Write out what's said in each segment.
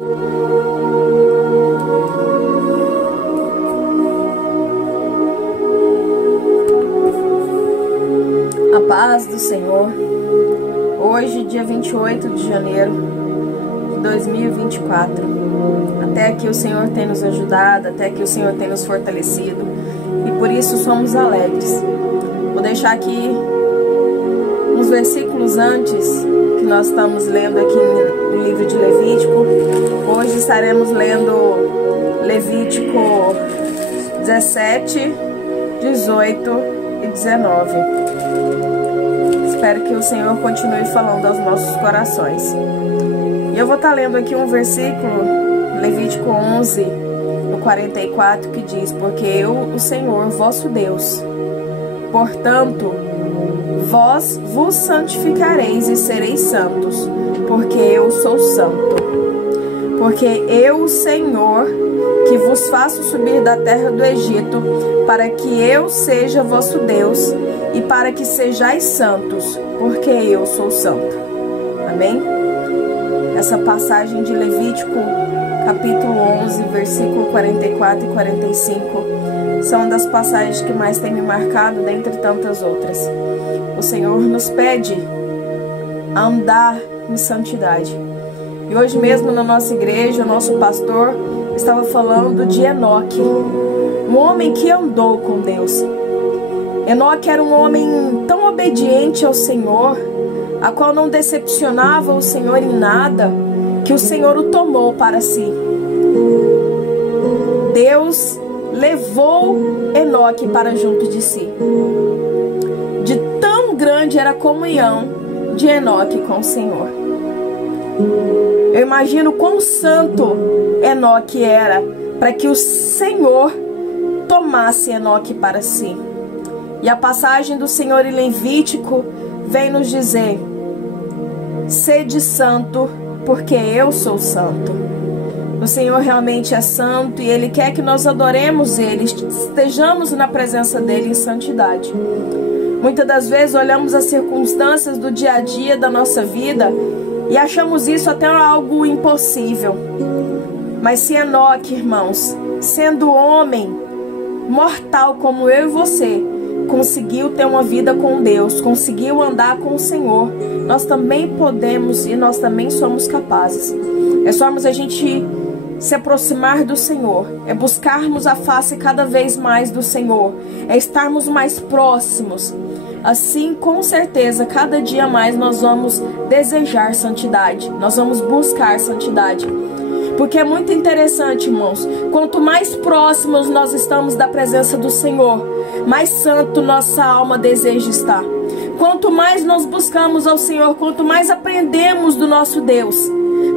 A paz do Senhor. Hoje, dia 28 de janeiro de 2024. Até aqui o Senhor tem nos ajudado, até aqui o Senhor tem nos fortalecido, e por isso somos alegres. Vou deixar aqui uns versículos antes que nós estamos lendo aqui no livro de Levítico. Hoje estaremos lendo Levítico 17, 18 e 19. Espero que o Senhor continue falando aos nossos corações. E eu vou estar lendo aqui um versículo, Levítico 11, no 44, que diz: porque eu, o Senhor, vosso Deus, portanto, vós vos santificareis e sereis santos, porque eu sou santo. Porque eu, o Senhor, que vos faço subir da terra do Egito, para que eu seja vosso Deus, e para que sejais santos, porque eu sou santo. Amém? Essa passagem de Levítico, capítulo 11, versículo 44 e 45, são uma das passagens que mais tem me marcado, dentre tantas outras. O Senhor nos pede a andar em santidade. E hoje mesmo na nossa igreja, o nosso pastor estava falando de Enoque, um homem que andou com Deus. Enoque era um homem tão obediente ao Senhor, a qual não decepcionava o Senhor em nada, que o Senhor o tomou para si. Deus levou Enoque para junto de si. De tão grande era a comunhão de Enoque com o Senhor. Eu imagino quão santo Enoque era para que o Senhor tomasse Enoque para si. E a passagem do Senhor em Levítico vem nos dizer: sede santo, porque eu sou santo. O Senhor realmente é santo e Ele quer que nós adoremos Ele, estejamos na presença dEle em santidade. Muitas das vezes olhamos as circunstâncias do dia a dia da nossa vida e achamos isso até algo impossível. Mas se Enoque, irmãos, sendo homem mortal como eu e você, conseguiu ter uma vida com Deus, conseguiu andar com o Senhor, nós também podemos e nós também somos capazes. É só a gente se aproximar do Senhor, é buscarmos a face cada vez mais do Senhor, é estarmos mais próximos. Assim, com certeza, cada dia mais nós vamos desejar santidade, nós vamos buscar santidade. Porque é muito interessante, irmãos, quanto mais próximos nós estamos da presença do Senhor, mais santo nossa alma deseja estar. Quanto mais nós buscamos ao Senhor, quanto mais aprendemos do nosso Deus,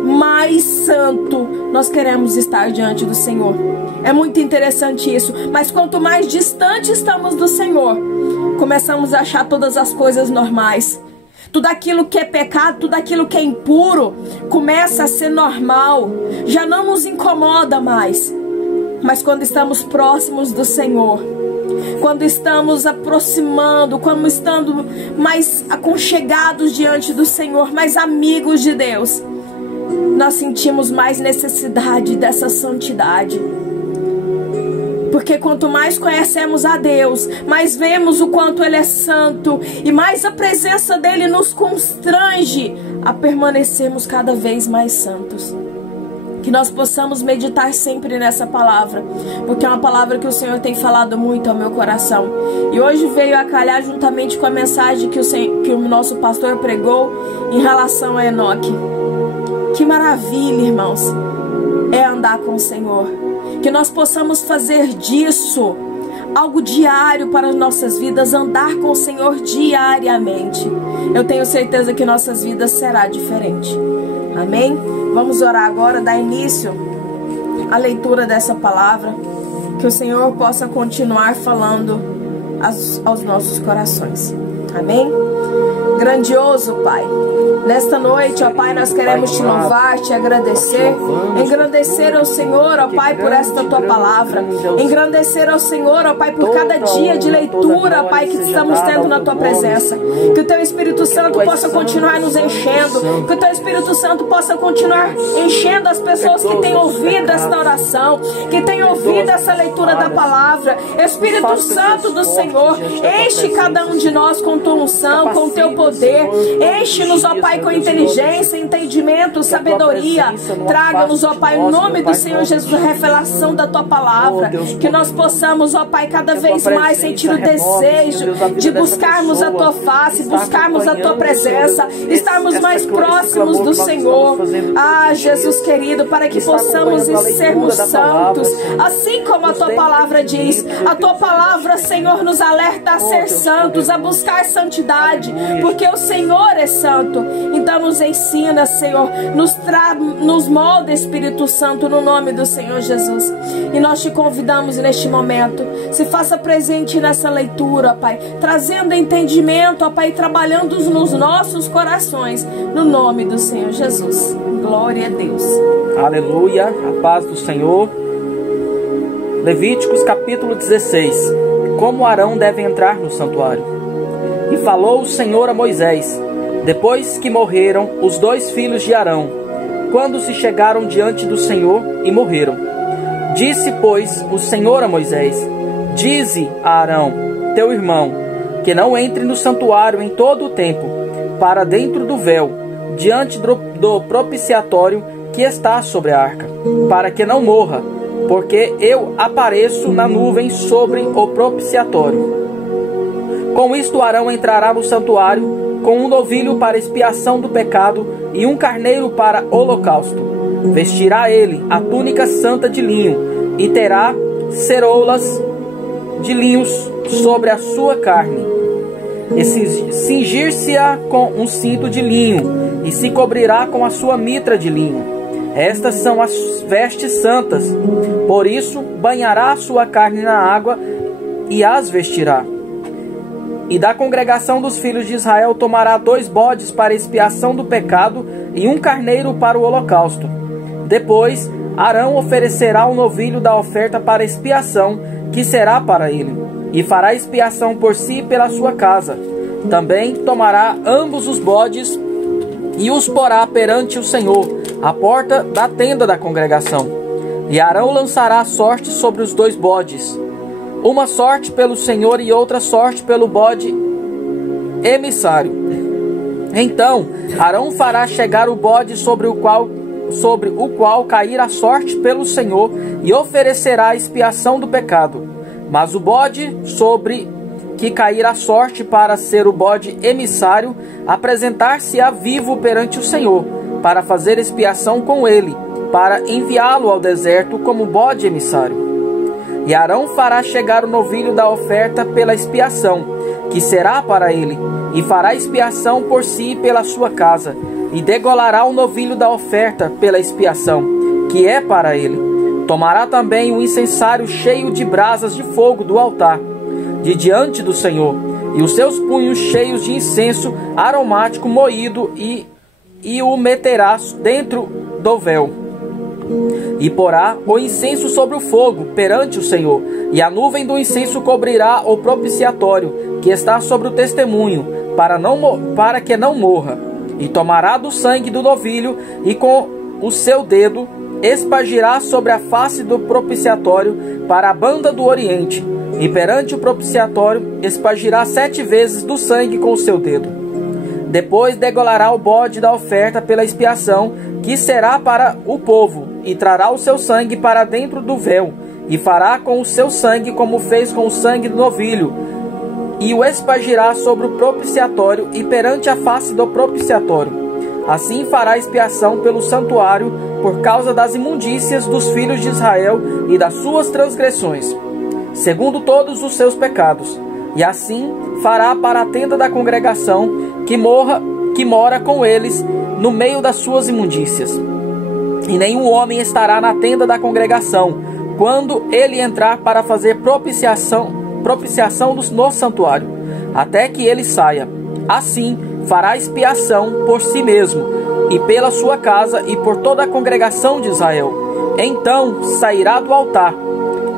mais santo nós queremos estar diante do Senhor. É muito interessante isso. Mas quanto mais distante estamos do Senhor, começamos a achar todas as coisas normais. Tudo aquilo que é pecado, tudo aquilo que é impuro, começa a ser normal. Já não nos incomoda mais. Mas quando estamos próximos do Senhor, quando estamos aproximando, quando estamos mais aconchegados diante do Senhor, mais amigos de Deus, nós sentimos mais necessidade dessa santidade. Porque quanto mais conhecemos a Deus, mais vemos o quanto Ele é santo, e mais a presença dEle nos constrange a permanecermos cada vez mais santos. Que nós possamos meditar sempre nessa palavra, porque é uma palavra que o Senhor tem falado muito ao meu coração. E hoje veio a calhar juntamente com a mensagem que o nosso pastor pregou em relação a Enoque. Que maravilha, irmãos, é andar com o Senhor. Que nós possamos fazer disso algo diário para as nossas vidas, andar com o Senhor diariamente. Eu tenho certeza que nossas vidas será diferente. Amém? Vamos orar agora, dar início à leitura dessa palavra, que o Senhor possa continuar falando aos nossos corações. Amém? Grandioso, Pai. Nesta noite, ó Pai, nós queremos te louvar, te agradecer. Engrandecer ao Senhor, ó Pai, por esta tua palavra. Engrandecer ao Senhor, ó Pai, por cada dia de leitura, ó Pai, que estamos tendo na tua presença. Que o teu Espírito Santo possa continuar nos enchendo. Que o teu Espírito Santo possa continuar enchendo as pessoas que têm ouvido esta oração, que têm ouvido essa leitura da palavra. Espírito Santo do Senhor, enche cada um de nós com tua unção, com teu poder. Enche-nos, ó Pai, com inteligência, entendimento, sabedoria. Traga-nos, ó Pai, em nome do Senhor Jesus, a revelação da tua palavra. Que nós possamos, ó Pai, cada vez mais sentir o desejo de buscarmos a tua face, buscarmos a tua presença, estarmos mais próximos do Senhor. Ah, Jesus querido, para que possamos sermos santos, assim como a tua palavra diz. A tua palavra, Senhor, nos alerta a ser santos, a buscar santidade, porque o Senhor é santo. Então nos ensina, Senhor, nos molda, Espírito Santo, no nome do Senhor Jesus. E nós te convidamos neste momento, se faça presente nessa leitura, Pai, trazendo entendimento, ó Pai, trabalhando nos nossos corações, no nome do Senhor Jesus. Glória a Deus. Aleluia, a paz do Senhor. Levíticos capítulo 16. Como Arão deve entrar no santuário. E falou o Senhor a Moisés, depois que morreram os 2 filhos de Arão, quando se chegaram diante do Senhor e morreram. Disse, pois, o Senhor a Moisés: dize a Arão, teu irmão, que não entre no santuário em todo o tempo, para dentro do véu, diante do propiciatório que está sobre a arca, para que não morra, porque eu apareço na nuvem sobre o propiciatório. Com isto Arão entrará no santuário com um novilho para expiação do pecado e um carneiro para holocausto. Vestirá ele a túnica santa de linho e terá ceroulas de linhos sobre a sua carne. E cingir-se-á com um cinto de linho e se cobrirá com a sua mitra de linho. Estas são as vestes santas. Por isso banhará a sua carne na água e as vestirá. E da congregação dos filhos de Israel tomará 2 bodes para expiação do pecado e um carneiro para o holocausto. Depois Arão oferecerá o novilho da oferta para expiação, que será para ele, e fará expiação por si e pela sua casa. Também tomará ambos os bodes e os porá perante o Senhor, à porta da tenda da congregação. E Arão lançará sorte sobre os 2 bodes, uma sorte pelo Senhor e outra sorte pelo bode emissário. Então Arão fará chegar o bode sobre o qual cair a sorte pelo Senhor e oferecerá a expiação do pecado. Mas o bode sobre que cair a sorte para ser o bode emissário, apresentar-se-á vivo perante o Senhor, para fazer expiação com ele, para enviá-lo ao deserto como bode emissário. E Arão fará chegar o novilho da oferta pela expiação, que será para ele, e fará expiação por si e pela sua casa, e degolará o novilho da oferta pela expiação, que é para ele. Tomará também o incensário cheio de brasas de fogo do altar, de diante do Senhor, e os seus punhos cheios de incenso aromático moído, e o meterá dentro do véu. E porá o incenso sobre o fogo perante o Senhor, e a nuvem do incenso cobrirá o propiciatório que está sobre o testemunho, para que não morra. E tomará do sangue do novilho, e com o seu dedo espargirá sobre a face do propiciatório para a banda do oriente, e perante o propiciatório espargirá 7 vezes do sangue com o seu dedo. Depois degolará o bode da oferta pela expiação, que será para o povo, e trará o seu sangue para dentro do véu, e fará com o seu sangue como fez com o sangue do novilho, e o espargirá sobre o propiciatório e perante a face do propiciatório. Assim fará expiação pelo santuário por causa das imundícias dos filhos de Israel e das suas transgressões, segundo todos os seus pecados. E assim fará para a tenda da congregação que mora com eles no meio das suas imundícias. E nenhum homem estará na tenda da congregação quando ele entrar para fazer propiciação no santuário, até que ele saia. Assim fará expiação por si mesmo, e pela sua casa, e por toda a congregação de Israel. Então sairá do altar,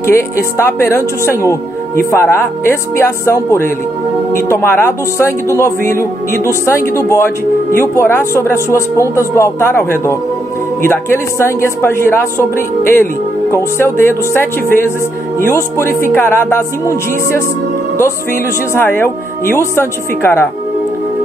que está perante o Senhor, e fará expiação por ele. E tomará do sangue do novilho e do sangue do bode, e o porá sobre as suas pontas do altar ao redor. E daquele sangue espargirá sobre ele com o seu dedo 7 vezes, e os purificará das imundícias dos filhos de Israel, e os santificará.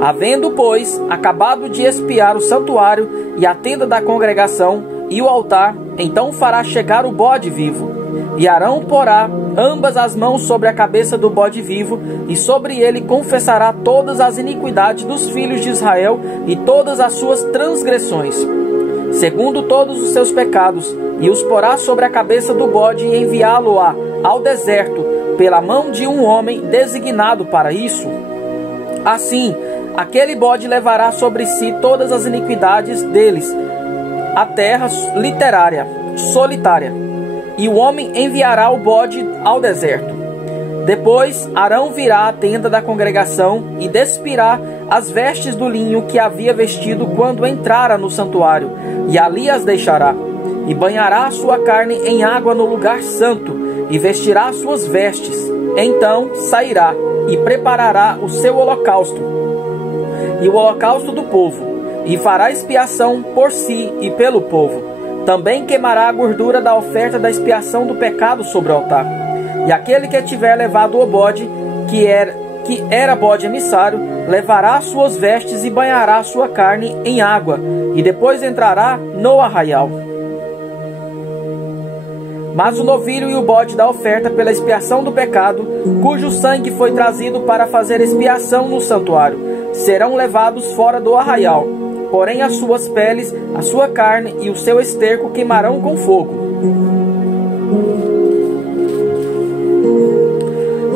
Havendo, pois, acabado de expiar o santuário e a tenda da congregação e o altar, então fará chegar o bode vivo. E Arão porá ambas as mãos sobre a cabeça do bode vivo, e sobre ele confessará todas as iniquidades dos filhos de Israel e todas as suas transgressões, segundo todos os seus pecados, e os porá sobre a cabeça do bode e enviá-lo-á ao deserto pela mão de um homem designado para isso. Assim, aquele bode levará sobre si todas as iniquidades deles, a terra solitária, e o homem enviará o bode ao deserto. Depois Arão virá à tenda da congregação e despirá as vestes do linho que havia vestido quando entrara no santuário, e ali as deixará. E banhará a sua carne em água no lugar santo, e vestirá as suas vestes. Então sairá e preparará o seu holocausto e o holocausto do povo, e fará expiação por si e pelo povo. Também queimará a gordura da oferta da expiação do pecado sobre o altar. E aquele que tiver levado o bode, que era bode emissário, levará as suas vestes e banhará a sua carne em água, e depois entrará no arraial. Mas o novilho e o bode da oferta pela expiação do pecado, cujo sangue foi trazido para fazer expiação no santuário, serão levados fora do arraial. Porém as suas peles, a sua carne e o seu esterco queimarão com fogo.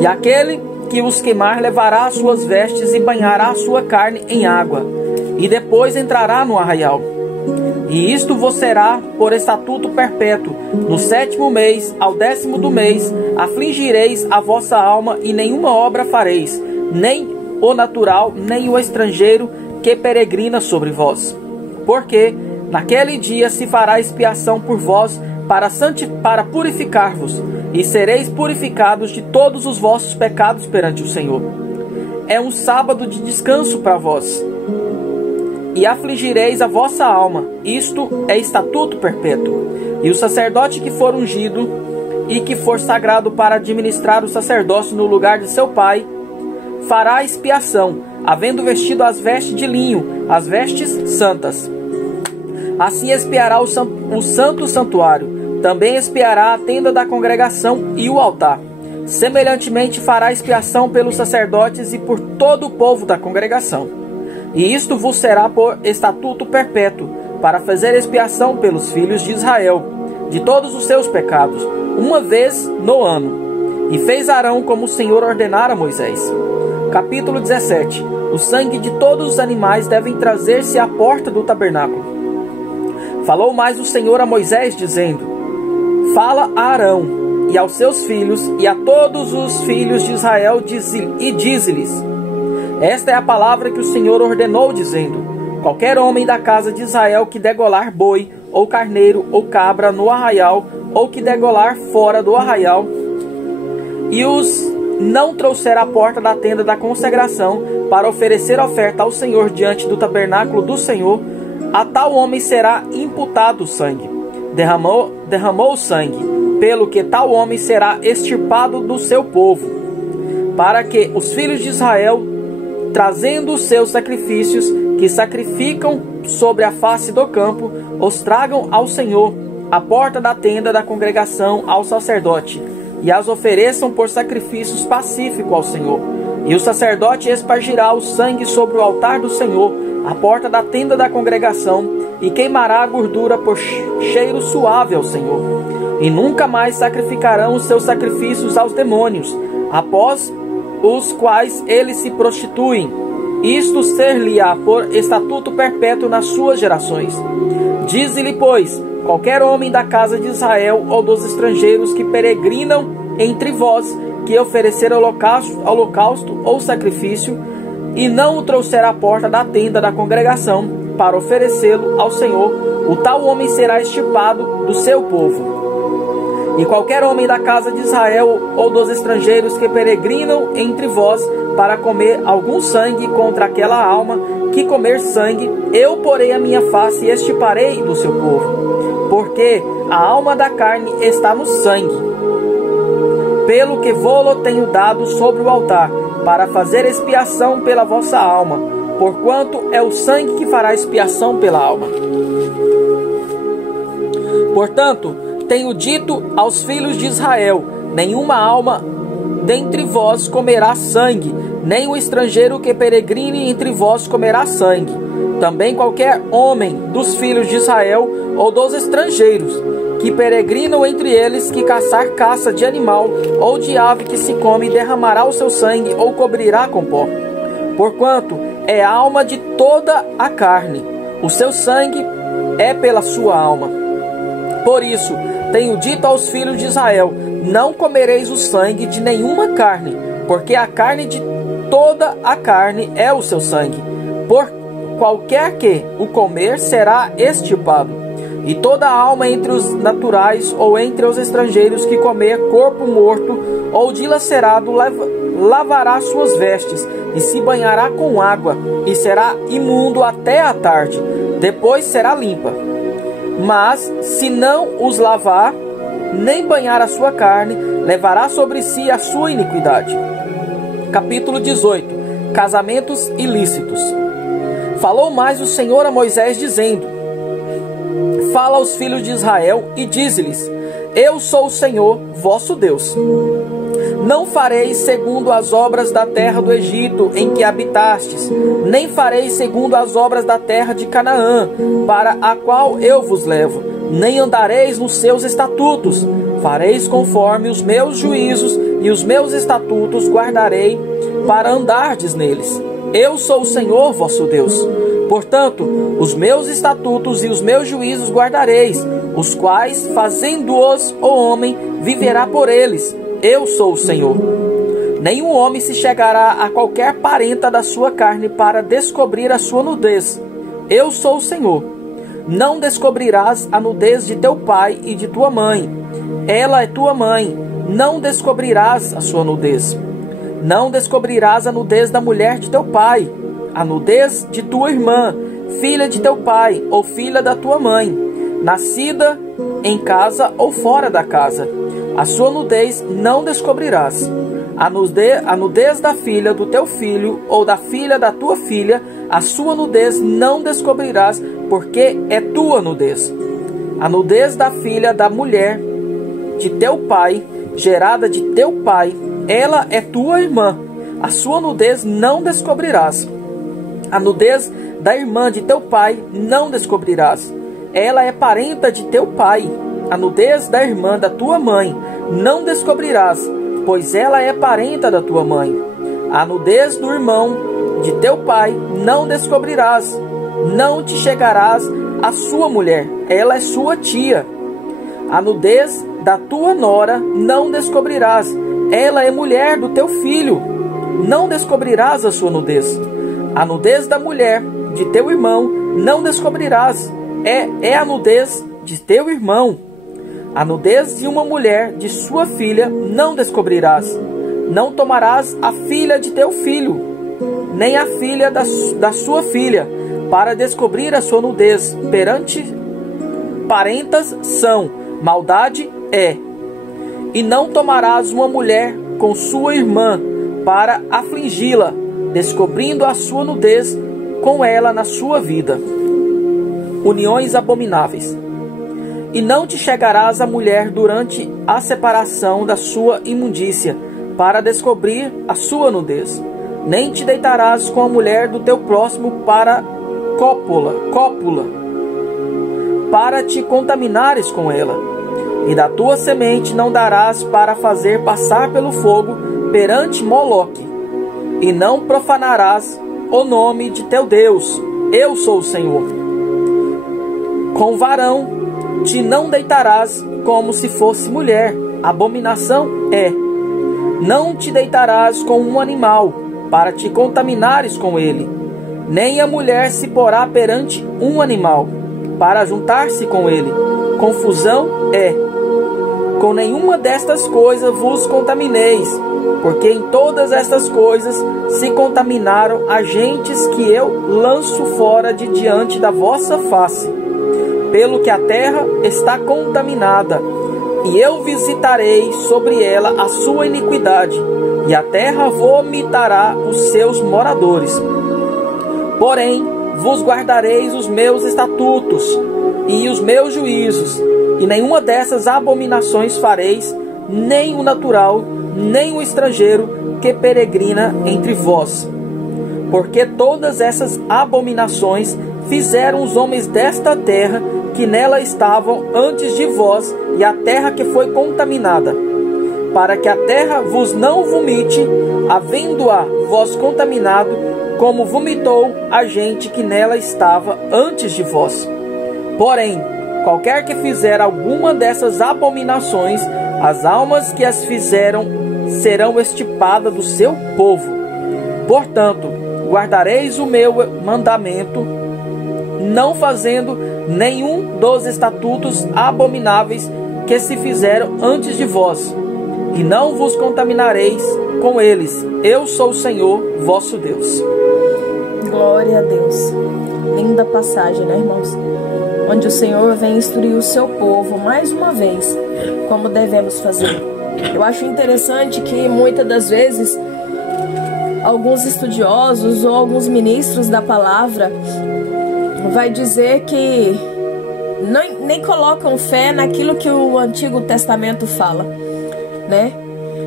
E aquele que os queimar levará as suas vestes e banhará a sua carne em água, e depois entrará no arraial. E isto vos será por estatuto perpétuo: no 7º mês, ao 10º do mês, afligireis a vossa alma, e nenhuma obra fareis, nem o natural, nem o estrangeiro que peregrina sobre vós. Porque naquele dia se fará expiação por vós para purificar-vos, e sereis purificados de todos os vossos pecados perante o Senhor. É um sábado de descanso para vós, e afligireis a vossa alma. Isto é estatuto perpétuo. E o sacerdote que for ungido e que for sagrado para administrar o sacerdócio no lugar de seu pai, fará expiação, havendo vestido as vestes de linho, as vestes santas. Assim expiará o santo santuário, também expiará a tenda da congregação e o altar. Semelhantemente fará expiação pelos sacerdotes e por todo o povo da congregação. E isto vos será por estatuto perpétuo, para fazer expiação pelos filhos de Israel, de todos os seus pecados, uma vez no ano. E fez Arão como o Senhor ordenara a Moisés. Capítulo 17. O sangue de todos os animais devem trazer-se à porta do tabernáculo. Falou mais o Senhor a Moisés, dizendo: Fala a Arão e aos seus filhos e a todos os filhos de Israel, e dize-lhes: Esta é a palavra que o Senhor ordenou, dizendo: Qualquer homem da casa de Israel que degolar boi, ou carneiro, ou cabra no arraial, ou que degolar fora do arraial, e os não trouxer à porta da tenda da consagração para oferecer oferta ao Senhor diante do tabernáculo do Senhor, a tal homem será imputado o sangue. Derramou o sangue, pelo que tal homem será extirpado do seu povo, para que os filhos de Israel, trazendo os seus sacrifícios, que sacrificam sobre a face do campo, os tragam ao Senhor, à porta da tenda da congregação, ao sacerdote, e as ofereçam por sacrifícios pacíficos ao Senhor. E o sacerdote espargirá o sangue sobre o altar do Senhor, à porta da tenda da congregação, e queimará a gordura por cheiro suave ao Senhor. E nunca mais sacrificarão os seus sacrifícios aos demônios, após os quais eles se prostituem. Isto ser-lhe-á por estatuto perpétuo nas suas gerações. Dize-lhe, pois, qualquer homem da casa de Israel ou dos estrangeiros que peregrinam entre vós, que oferecer holocausto ou sacrifício, e não o trouxer à porta da tenda da congregação para oferecê-lo ao Senhor, o tal homem será extirpado do seu povo. E qualquer homem da casa de Israel ou dos estrangeiros que peregrinam entre vós para comer algum sangue contra aquela alma que comer sangue, eu porei a minha face e extirparei do seu povo, porque a alma da carne está no sangue. Pelo que vô-lo tenho dado sobre o altar, para fazer expiação pela vossa alma, porquanto é o sangue que fará expiação pela alma. Portanto, tenho dito aos filhos de Israel: nenhuma alma dentre vós comerá sangue, nem o estrangeiro que peregrine entre vós comerá sangue. Também qualquer homem dos filhos de Israel ou dos estrangeiros que peregrinam entre eles, que caçar caça de animal ou de ave que se come, derramará o seu sangue ou cobrirá com pó. Porquanto é a alma de toda a carne, o seu sangue é pela sua alma. Por isso tenho dito aos filhos de Israel: não comereis o sangue de nenhuma carne, porque a carne de toda a carne é o seu sangue. Por qualquer que o comer será extirpado. E toda alma entre os naturais ou entre os estrangeiros que comer corpo morto ou dilacerado lavará suas vestes e se banhará com água e será imundo até a tarde. Depois será limpa. Mas se não os lavar, nem banhar a sua carne, levará sobre si a sua iniquidade. Capítulo 18. Casamentos ilícitos. Falou mais o Senhor a Moisés, dizendo: fala aos filhos de Israel e dize-lhes: eu sou o Senhor, vosso Deus. Não fareis segundo as obras da terra do Egito em que habitastes, nem fareis segundo as obras da terra de Canaã, para a qual eu vos levo, nem andareis nos seus estatutos. Fareis conforme os meus juízos e os meus estatutos guardarei, para andardes neles. Eu sou o Senhor, vosso Deus. Portanto, os meus estatutos e os meus juízos guardareis, os quais, fazendo-os o homem, viverá por eles. Eu sou o Senhor. Nenhum homem se chegará a qualquer parenta da sua carne para descobrir a sua nudez. Eu sou o Senhor. Não descobrirás a nudez de teu pai e de tua mãe. Ela é tua mãe. Não descobrirás a sua nudez. Não descobrirás a nudez da mulher de teu pai, a nudez de tua irmã, filha de teu pai ou filha da tua mãe, nascida em casa ou fora da casa. A sua nudez não descobrirás. A nudez da filha do teu filho ou da filha da tua filha, a sua nudez não descobrirás, porque é tua nudez. A nudez da filha da mulher de teu pai, gerada de teu pai, ela é tua irmã. A sua nudez não descobrirás. A nudez da irmã de teu pai não descobrirás. Ela é parenta de teu pai. A nudez da irmã da tua mãe não descobrirás, pois ela é parenta da tua mãe. A nudez do irmão de teu pai não descobrirás. Não te chegarás à sua mulher, ela é sua tia. A nudez da tua nora não descobrirás. Ela é mulher do teu filho. Não descobrirás a sua nudez. A nudez da mulher de teu irmão não descobrirás. É a nudez de teu irmão. A nudez de uma mulher de sua filha não descobrirás. Não tomarás a filha de teu filho, nem a filha da sua filha, para descobrir a sua nudez. Perante parentas são, maldade é. E não tomarás uma mulher com sua irmã para afligi-la, descobrindo a sua nudez com ela na sua vida. Uniões abomináveis. E não te chegarás à mulher durante a separação da sua imundícia, para descobrir a sua nudez. Nem te deitarás com a mulher do teu próximo para cópula, para te contaminares com ela. E da tua semente não darás para fazer passar pelo fogo perante Moloque. E não profanarás o nome de teu Deus. Eu sou o Senhor. Com varão te não deitarás como se fosse mulher. Abominação é. Não te deitarás com um animal. para te contaminares com ele. Nem a mulher se porá perante um animal, para juntar-se com ele. Confusão é. Com nenhuma destas coisas vos contamineis, porque em todas estas coisas se contaminaram agentes que eu lanço fora de diante da vossa face. Pelo que a terra está contaminada, e eu visitarei sobre ela a sua iniquidade, e a terra vomitará os seus moradores. Porém, vos guardareis os meus estatutos e os meus juízos, e nenhuma dessas abominações fareis, nem o natural, nem o estrangeiro que peregrina entre vós. Porque todas essas abominações fizeram os homens desta terra que nela estavam antes de vós, e a terra que foi contaminada, para que a terra vos não vomite, havendo-a vós contaminado, como vomitou a gente que nela estava antes de vós. Porém, qualquer que fizer alguma dessas abominações, as almas que as fizeram serão extirpadas do seu povo. Portanto, guardareis o meu mandamento, não fazendo nenhum dos estatutos abomináveis que se fizeram antes de vós, e não vos contaminareis com eles. Eu sou o Senhor, vosso Deus. Glória a Deus. Linda passagem, né, irmãos? Onde o Senhor vem instruir o seu povo mais uma vez como devemos fazer. Eu acho interessante que muitas das vezes alguns estudiosos ou alguns ministros da palavra vai dizer que nem colocam fé naquilo que o Antigo Testamento fala, né?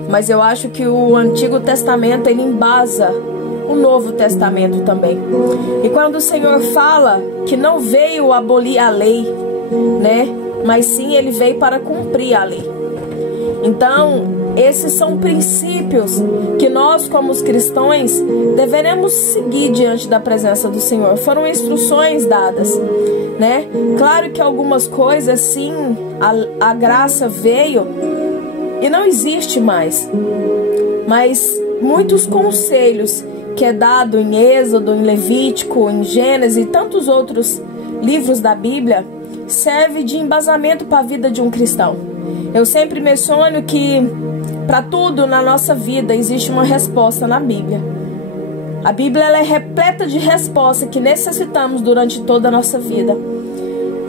Mas eu acho que o Antigo Testamento ele embasa o Novo Testamento também. E quando o Senhor fala que não veio abolir a lei, né? Mas sim ele veio para cumprir a lei. Então, esses são princípios que nós, como os cristãos, deveremos seguir diante da presença do Senhor. Foram instruções dadas, né? Claro que algumas coisas, sim, a graça veio e não existe mais. Mas muitos conselhos que é dado em Êxodo, em Levítico, em Gênesis e tantos outros livros da Bíblia, serve de embasamento para a vida de um cristão. Eu sempre menciono que para tudo na nossa vida existe uma resposta na Bíblia. A Bíblia ela é repleta de respostas que necessitamos durante toda a nossa vida.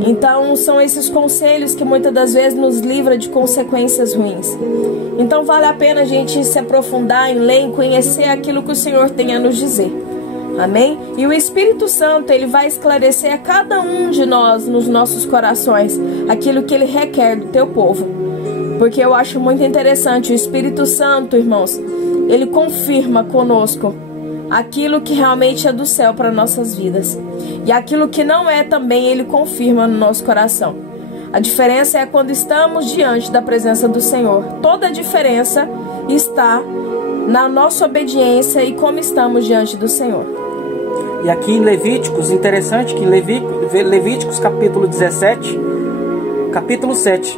Então são esses conselhos que muitas das vezes nos livram de consequências ruins. Então vale a pena a gente se aprofundar em ler, em conhecer aquilo que o Senhor tem a nos dizer. Amém? E o Espírito Santo, ele vai esclarecer a cada um de nós, nos nossos corações, aquilo que ele requer do teu povo. Porque eu acho muito interessante, o Espírito Santo, irmãos, ele confirma conosco aquilo que realmente é do céu para nossas vidas. E aquilo que não é também, ele confirma no nosso coração. A diferença é quando estamos diante da presença do Senhor. Toda a diferença está na nossa obediência e como estamos diante do Senhor. E aqui em Levíticos, interessante que Levíticos capítulo 17, capítulo 7.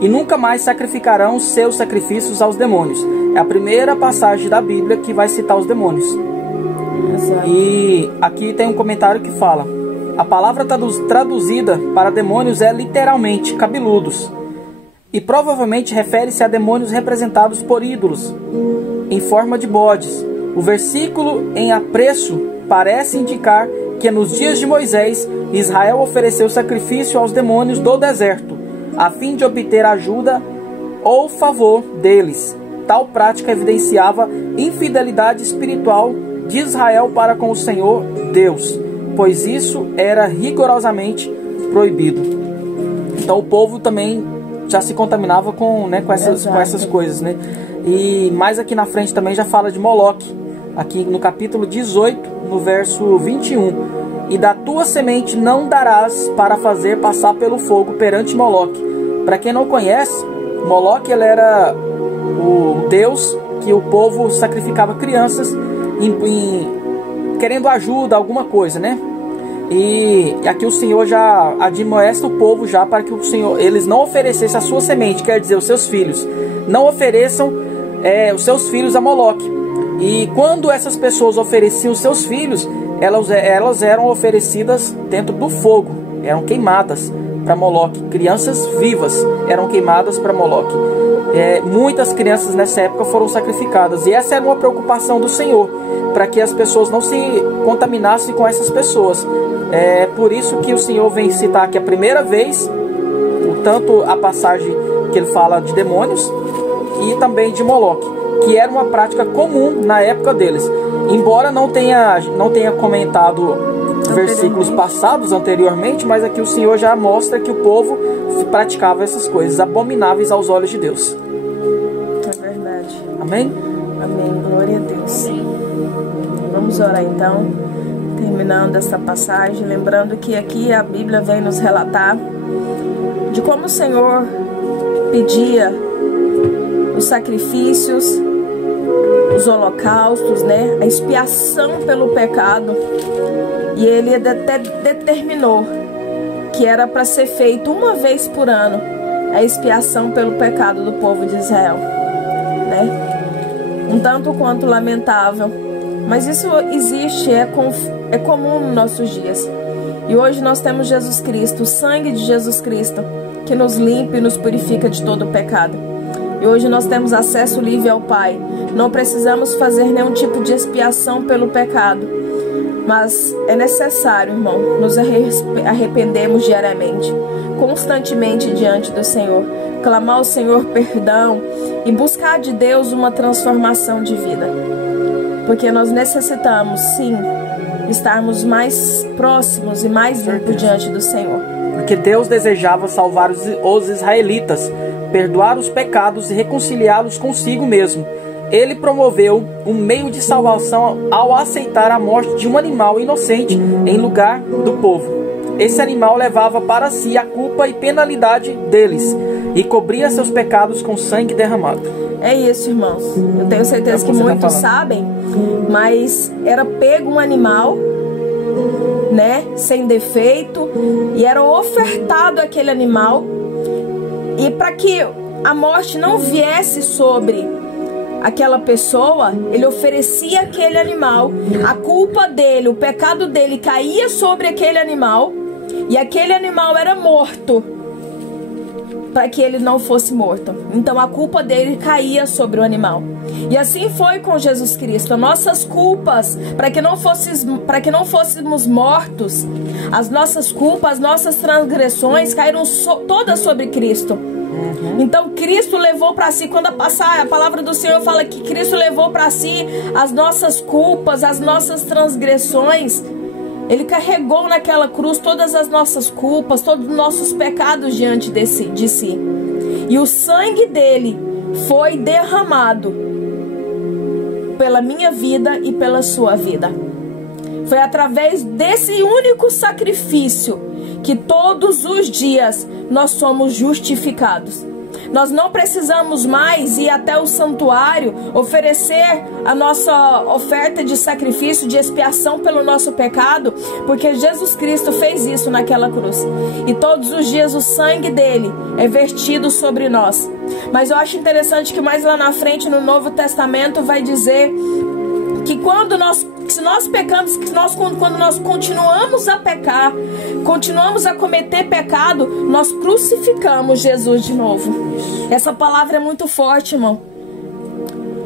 E nunca mais sacrificarão seus sacrifícios aos demônios. É a primeira passagem da Bíblia que vai citar os demônios. Exato. E aqui tem um comentário que fala: a palavra traduzida para demônios é literalmente cabeludos. E provavelmente refere-se a demônios representados por ídolos, em forma de bodes. O versículo em apreço parece indicar que nos dias de Moisés, Israel ofereceu sacrifício aos demônios do deserto, a fim de obter ajuda ou favor deles. Tal prática evidenciava infidelidade espiritual de Israel para com o Senhor Deus, pois isso era rigorosamente proibido. Então o povo também já se contaminava com essas coisas, né? E mais aqui na frente também já fala de Moloque, aqui no capítulo 18, no verso 21. E da tua semente não darás para fazer passar pelo fogo perante Moloque. Para quem não conhece, Moloque ele era o deus que o povo sacrificava crianças querendo ajuda, alguma coisa, né? E aqui o Senhor já admoesta o povo já para que o Senhor, eles não oferecessem a sua semente, quer dizer, os seus filhos. Não ofereçam os seus filhos a Moloque, E quando essas pessoas ofereciam seus filhos, elas eram oferecidas dentro do fogo, eram queimadas para Moloque. Crianças vivas eram queimadas para Moloque. Muitas crianças nessa época foram sacrificadas, e essa era uma preocupação do Senhor, para que as pessoas não se contaminassem com essas pessoas. É por isso que o Senhor vem citar aqui a primeira vez, tanto a passagem que ele fala de demônios e também de Moloque, que era uma prática comum na época deles. Embora não tenha comentado versículos passados anteriormente, mas aqui o Senhor já mostra que o povo praticava essas coisas abomináveis aos olhos de Deus. É verdade. Amém? Amém. Glória a Deus. Vamos orar então, terminando essa passagem, lembrando que aqui a Bíblia vem nos relatar de como o Senhor pedia os sacrifícios, os holocaustos, né? A expiação pelo pecado. E ele até determinou que era para ser feito uma vez por ano a expiação pelo pecado do povo de Israel, né? Um tanto quanto lamentável, mas isso existe, é comum nos nossos dias. E hoje nós temos Jesus Cristo, o sangue de Jesus Cristo, que nos limpa e nos purifica de todo o pecado. E hoje nós temos acesso livre ao Pai. Não precisamos fazer nenhum tipo de expiação pelo pecado. Mas é necessário, irmão, nos arrependermos diariamente, constantemente diante do Senhor, clamar ao Senhor perdão e buscar de Deus uma transformação de vida. Porque nós necessitamos, sim, estarmos mais próximos e mais limpos diante do Senhor. Porque Deus desejava salvar os israelitas, perdoar os pecados e reconciliá-los consigo mesmo. Ele promoveu um meio de salvação ao aceitar a morte de um animal inocente em lugar do povo. Esse animal levava para si a culpa e penalidade deles e cobria seus pecados com sangue derramado. É isso, irmãos. Eu tenho certeza que muitos sabem, mas era pego um animal, né, sem defeito, e era ofertado aquele animal, e para que a morte não viesse sobre aquela pessoa, ele oferecia aquele animal, a culpa dele, o pecado dele caía sobre aquele animal, e aquele animal era morto para que ele não fosse morto. Então a culpa dele caía sobre o animal. E assim foi com Jesus Cristo. Nossas culpas, para que não fôssemos mortos, as nossas culpas, as nossas transgressões caíram todas sobre Cristo. Então Cristo levou para si, quando a palavra do Senhor fala que Cristo levou para si as nossas culpas, as nossas transgressões, Ele carregou naquela cruz todas as nossas culpas, todos os nossos pecados diante de si. E o sangue dele foi derramado pela minha vida e pela sua vida. Foi através desse único sacrifício que todos os dias nós somos justificados. Nós não precisamos mais ir até o santuário oferecer a nossa oferta de sacrifício, de expiação pelo nosso pecado, porque Jesus Cristo fez isso naquela cruz. E todos os dias o sangue dele é vertido sobre nós. Mas eu acho interessante que mais lá na frente no Novo Testamento vai dizer que se nós pecamos, quando nós continuamos a pecar, continuamos a cometer pecado, nós crucificamos Jesus de novo. Essa palavra é muito forte, irmão.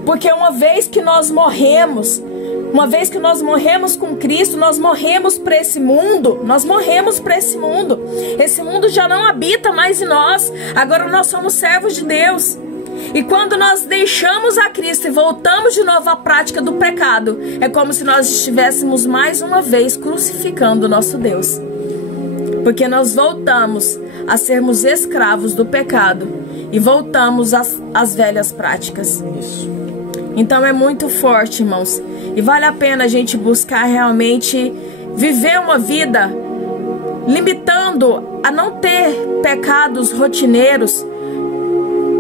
Porque uma vez que nós morremos com Cristo, nós morremos para esse mundo, Esse mundo já não habita mais em nós, agora nós somos servos de Deus. E quando nós deixamos a Cristo e voltamos de novo à prática do pecado, é como se nós estivéssemos mais uma vez crucificando o nosso Deus. Porque nós voltamos a sermos escravos do pecado e voltamos às velhas práticas. Isso. Então é muito forte, irmãos. E vale a pena a gente buscar realmente viver uma vida limitando a não ter pecados rotineiros,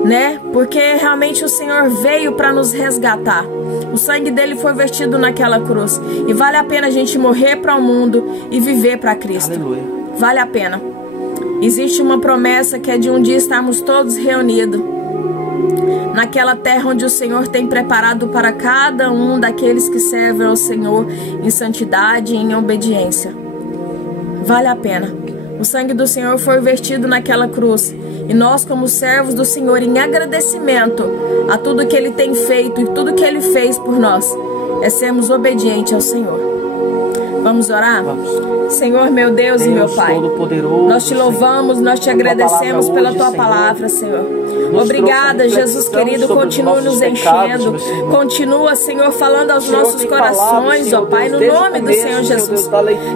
né? Porque realmente o Senhor veio para nos resgatar. O sangue dele foi vertido naquela cruz. E vale a pena a gente morrer para o mundo e viver para Cristo. Aleluia. Vale a pena. Existe uma promessa que é de um dia estarmos todos reunidos naquela terra onde o Senhor tem preparado para cada um daqueles que servem ao Senhor em santidade e em obediência. Vale a pena. O sangue do Senhor foi vertido naquela cruz, e nós, como servos do Senhor, em agradecimento a tudo que Ele tem feito e tudo que Ele fez por nós, é sermos obedientes ao Senhor. Vamos orar? Vamos. Senhor, meu Deus e meu Pai, nós te louvamos, nós te agradecemos pela Tua palavra, Senhor. Obrigada, Jesus querido, continua nos enchendo, continua, Senhor, falando aos nossos corações, ó Pai, no nome do Senhor Jesus.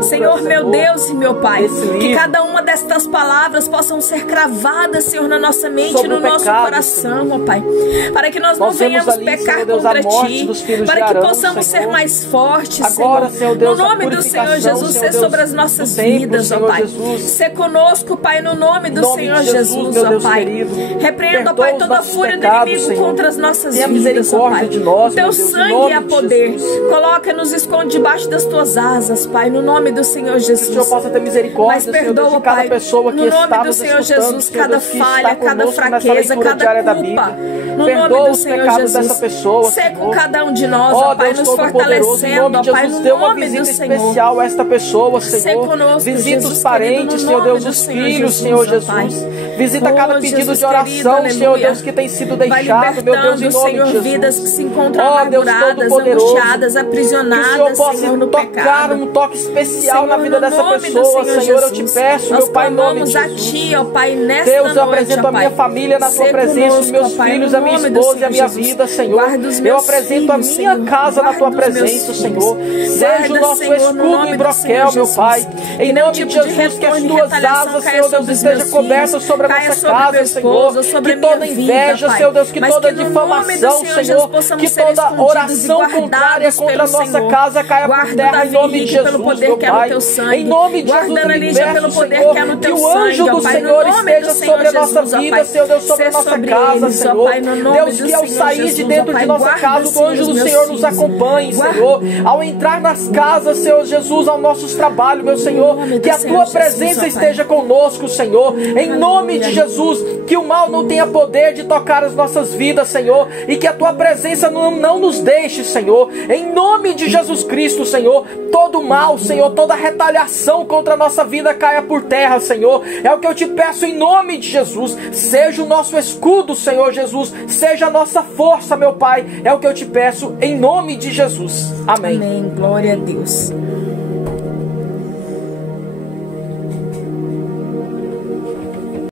Senhor, meu Deus e meu Pai, que cada uma destas palavras possam ser cravadas, Senhor, na nossa mente e no nosso coração, ó Pai, para que nós não venhamos pecar contra Ti, para que possamos ser mais fortes, Senhor, no nome do Senhor Jesus, ser sobre as nossas vidas, ó Pai. Ser conosco, Pai, no nome do Senhor Jesus, ó Pai. Repreenda, ó Pai, toda a fúria do inimigo contra as nossas vidas, ó Pai. O Teu sangue é poder. Coloca-nos, esconde debaixo das Tuas asas, Pai, no nome do Senhor Jesus. Que o Senhor possa ter misericórdia, mas perdoa, Pai, no nome do Senhor Jesus, cada falha, cada fraqueza, cada culpa. No nome do Senhor Jesus. Ser com cada um de nós, ó Pai, nos fortalecendo, ó Pai, no nome do Senhor. Especial a esta pessoa, Senhor. Conosco, visita Jesus, os parentes, Senhor Deus, os filhos, Senhor Jesus. Visita cada pedido Jesus, de oração, querido, Senhor Deus, que tem sido deixado, meu Deus, em nome Senhor, de Jesus. vidas que se encontram amarguradas, angustiadas, aprisionadas, Senhor, no pecado. Um toque especial, Senhor, na vida dessa pessoa, Senhor, eu te peço, nós meu Pai, em nome de Jesus. A Ti, ó Pai, nesta Deus, eu noite, apresento a minha família na Tua presença, os meus filhos, a minha esposa e a minha vida, Senhor. Eu apresento a minha casa na Tua presença, Senhor. Seja o nosso escudo em broquel, meu Pai. Em nome de Jesus, que as Tuas asas, Senhor Deus, estejam cobertas sobre a nossa casa, Senhor. Que toda inveja, Senhor Deus, que toda difamação, Senhor, que toda oração contrária contra a nossa casa caia por terra, em nome de Jesus, meu Pai. Em nome de Jesus, eu liberto, Senhor, que o anjo do Senhor esteja sobre a nossa vida, Senhor Deus, sobre a nossa casa, Senhor. Deus, que ao sair de dentro de nossa casa, o anjo do Senhor nos acompanhe, Senhor. Ao entrar nas casas, Senhor Jesus, aos nossos trabalhos, meu Senhor, que a Tua presença esteja conosco, Senhor. Em nome de Jesus, que o mal não tenha poder de tocar as nossas vidas, Senhor, e que a Tua presença não nos deixe, Senhor. Em nome de Jesus Cristo, Senhor, todo mal, Senhor, toda retaliação contra a nossa vida caia por terra, Senhor. É o que eu te peço em nome de Jesus. Seja o nosso escudo, Senhor Jesus. Seja a nossa força, meu Pai. É o que eu te peço em nome de Jesus. Amém. Amém. Glória a Deus.